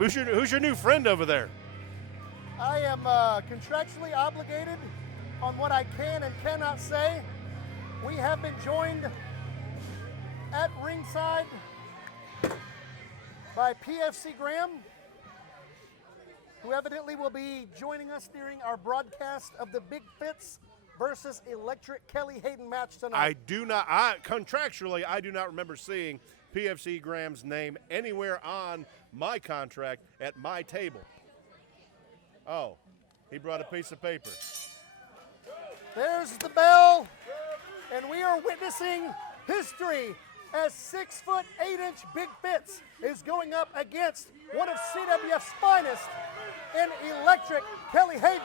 Who's your new friend over there? I am contractually obligated on what I can and cannot say. We have been joined at ringside by PFC Graham, who evidently will be joining us during our broadcast of the Big Fitz versus Electric Kelly Hayden match tonight. Contractually, I do not remember seeing PFC Graham's name anywhere on my contract at my table. Oh, he brought a piece of paper. There's the bell, and we are witnessing history as 6 foot 8 inch Big Fitz is going up against one of CWF's finest in Electric Kelly Hayden.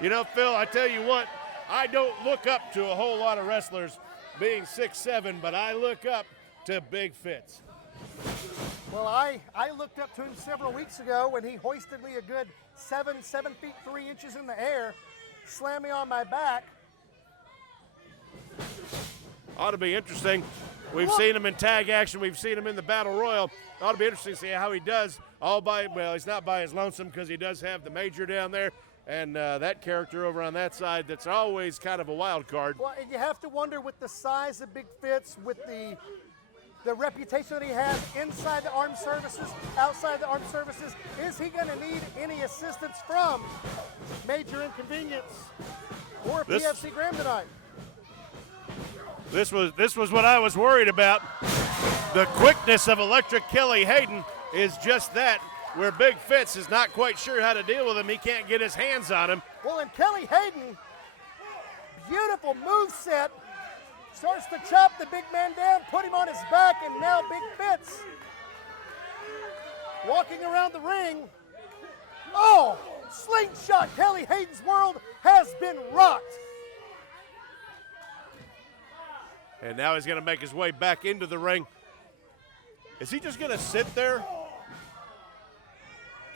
You know, Phil, I tell you what, I don't look up to a whole lot of wrestlers being 6'7", but I look up to Big Fitz. Well, I looked up to him several weeks ago when he hoisted me a good 7 feet 3 inches in the air, slammed me on my back. Ought to be interesting. We've seen him in tag action. We've seen him in the Battle Royal. Ought to be interesting to see how he does. He's not by his lonesome because he does have the Major down there and that character over on that side that's always kind of a wild card. Well, and you have to wonder with the size of Big Fitz, with the reputation that he has inside the armed services, outside the armed services, is he going to need any assistance from Major Inconvenience or PFC Graham tonight? This was what I was worried about. The quickness of Electric Kelly Hayden is just that, where Big Fitz is not quite sure how to deal with him. He can't get his hands on him. Well, and Kelly Hayden, beautiful move set, starts to chop the big man down, put him on his back, and now Big Fitz walking around the ring. Oh, slingshot. Kelly Hayden's world has been rocked. And now he's going to make his way back into the ring. Is he just going to sit there?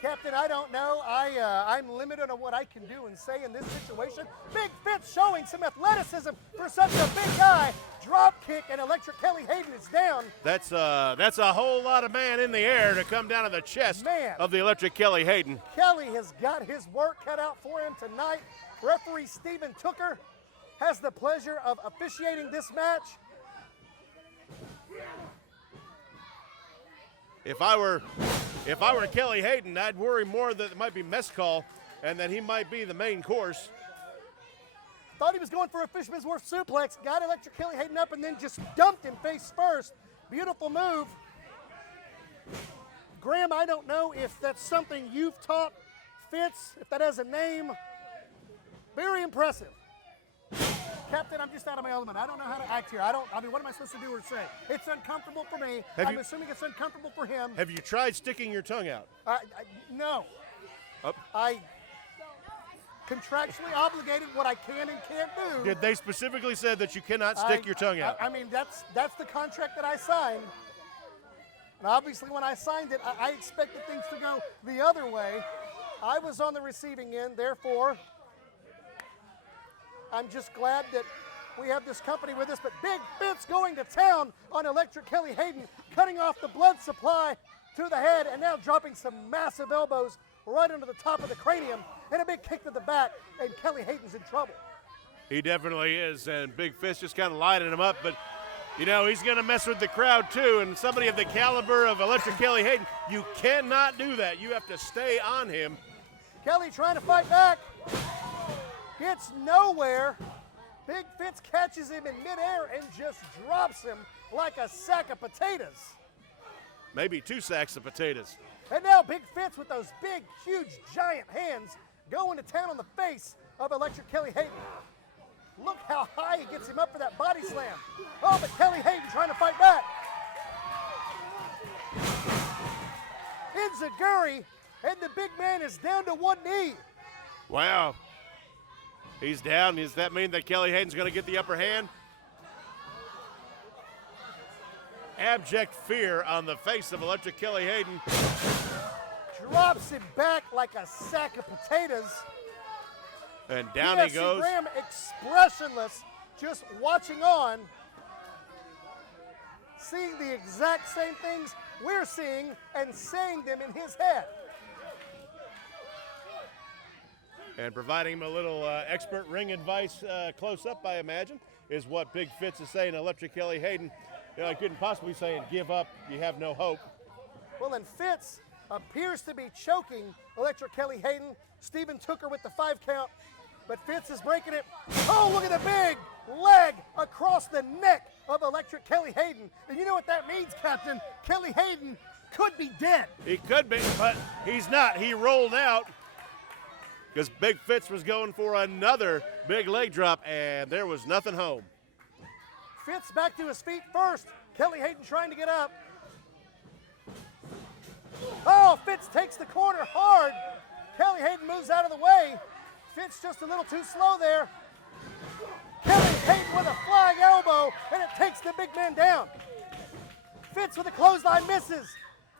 Captain, I don't know. I'm limited on what I can do and say in this situation. Big Fitz showing some athleticism for such a big guy. Drop kick, and Electric Kelly Hayden is down. That's a whole lot of man in the air to come down to the chest of the Electric Kelly Hayden. Kelly has got his work cut out for him tonight. Referee Stephen Tooker has the pleasure of officiating this match. If I were Kelly Hayden, I'd worry more that it might be mess call and that he might be the main course. Thought he was going for a Fisherman's Wharf suplex, got Electric Kelly Hayden up and then just dumped him face first. Beautiful move. Graham, I don't know if that's something you've taught Fitz, if that has a name. Very impressive. Captain, I'm just out of my element. I don't know how to act here. What am I supposed to do or say? It's uncomfortable for me. I'm assuming it's uncomfortable for him. Have you tried sticking your tongue out? No. Oh. I contractually obligated what I can and can't do. Did they specifically say that you cannot stick your tongue out? I mean, that's the contract that I signed. And obviously when I signed it, I expected things to go the other way. I was on the receiving end, therefore I'm just glad that we have this company with us. But Big Fitz going to town on Electric Kelly Hayden, cutting off the blood supply to the head and now dropping some massive elbows right under the top of the cranium and a big kick to the back, and Kelly Hayden's in trouble. He definitely is, and Big Fitz just kind of lighting him up, but you know, he's going to mess with the crowd too, and somebody of the caliber of Electric Kelly Hayden, you cannot do that. You have to stay on him. Kelly trying to fight back. Gets nowhere. Big Fitz catches him in midair and just drops him like a sack of potatoes. Maybe 2 sacks of potatoes. And now Big Fitz with those big, huge, giant hands going to town on the face of Electric Kelly Hayden. Look how high he gets him up for that body slam. Oh, but Kelly Hayden trying to fight back. Enziguri, and the big man is down to one knee. Wow. He's down. Does that mean that Kelly Hayden's going to get the upper hand? Abject fear on the face of Electric Kelly Hayden. Drops him back like a sack of potatoes. And down PFC he goes. Graham expressionless, just watching on, seeing the exact same things we're seeing and saying them in his head. And providing him a little expert ring advice close up, I imagine, is what Big Fitz is saying to Electric Kelly Hayden. You know, he couldn't possibly say, give up, you have no hope. Well, and Fitz appears to be choking Electric Kelly Hayden. Steven took her with the 5 count, but Fitz is breaking it. Oh, look at the big leg across the neck of Electric Kelly Hayden. And you know what that means, Captain? Kelly Hayden could be dead. He could be, but he's not. He rolled out because Big Fitz was going for another big leg drop, and there was nothing home. Fitz back to his feet first. Kelly Hayden trying to get up. Oh, Fitz takes the corner hard. Kelly Hayden moves out of the way. Fitz just a little too slow there. Kelly Hayden with a flying elbow, and it takes the big man down. Fitz with a clothesline misses.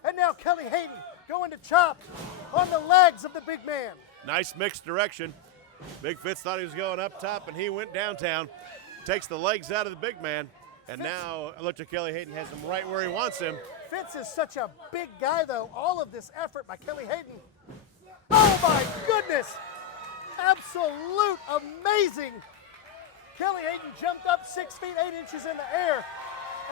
And now Kelly Hayden going to chop on the legs of the big man. Nice mixed direction. Big Fitz thought he was going up top, and he went downtown. Takes the legs out of the big man, and now Electric Kelly Hayden has him right where he wants him. Fitz is such a big guy, though. All of this effort by Kelly Hayden. Oh, my goodness. Absolute amazing. Kelly Hayden jumped up 6 feet 8 inches in the air.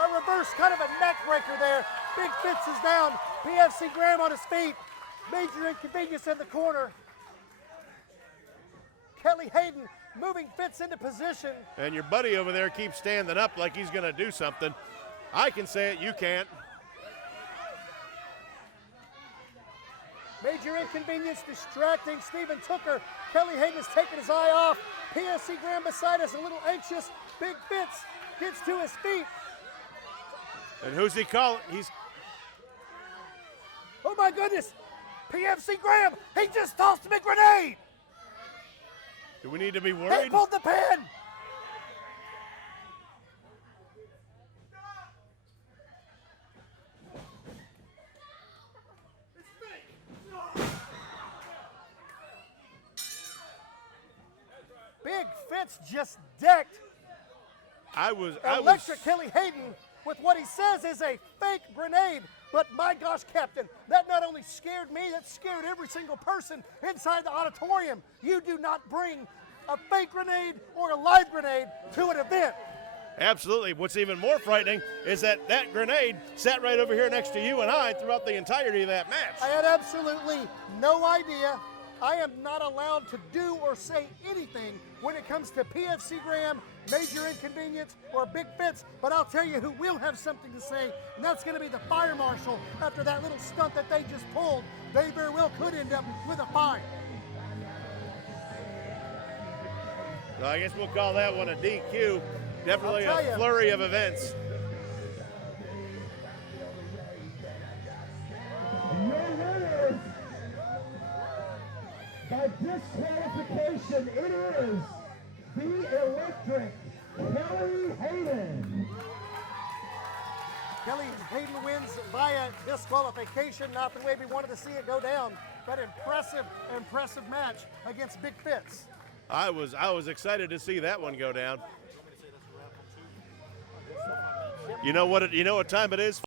A reverse, kind of a neck breaker there. Big Fitz is down. PFC Graham on his feet. Major inconvenience in the corner. Kelly Hayden moving Fitz into position. And your buddy over there keeps standing up like he's going to do something. I can say it, you can't. Major inconvenience, distracting. Steven Tooker. Kelly Hayden has taken his eye off. PFC Graham beside us, a little anxious. Big Fitz gets to his feet. And who's he calling? He's. Oh my goodness! PFC Graham, he just tossed a big grenade! Do we need to be He worried? pulled the pin! Big Fitz just decked Electric Kelly Hayden with what he says is a fake grenade. But my gosh, Captain, that not only scared me, that scared every single person inside the auditorium. You do not bring a fake grenade or a live grenade to an event. Absolutely. What's even more frightening is that grenade sat right over here next to you and I throughout the entirety of that match. I had absolutely no idea. I am not allowed to do or say anything when it comes to PFC Graham, Major Inconvenience, or Big Fitz, but I'll tell you who will have something to say, and that's going to be the fire marshal after that little stunt that they just pulled. They very well could end up with a fine. So I guess we'll call that one a DQ. Definitely a flurry of events. By disqualification, it is the Electric Kelly Hayden. Kelly Hayden wins via disqualification, not the way we wanted to see it go down, but impressive match against Big Fitz. I was excited to see that one go down. You know what time it is?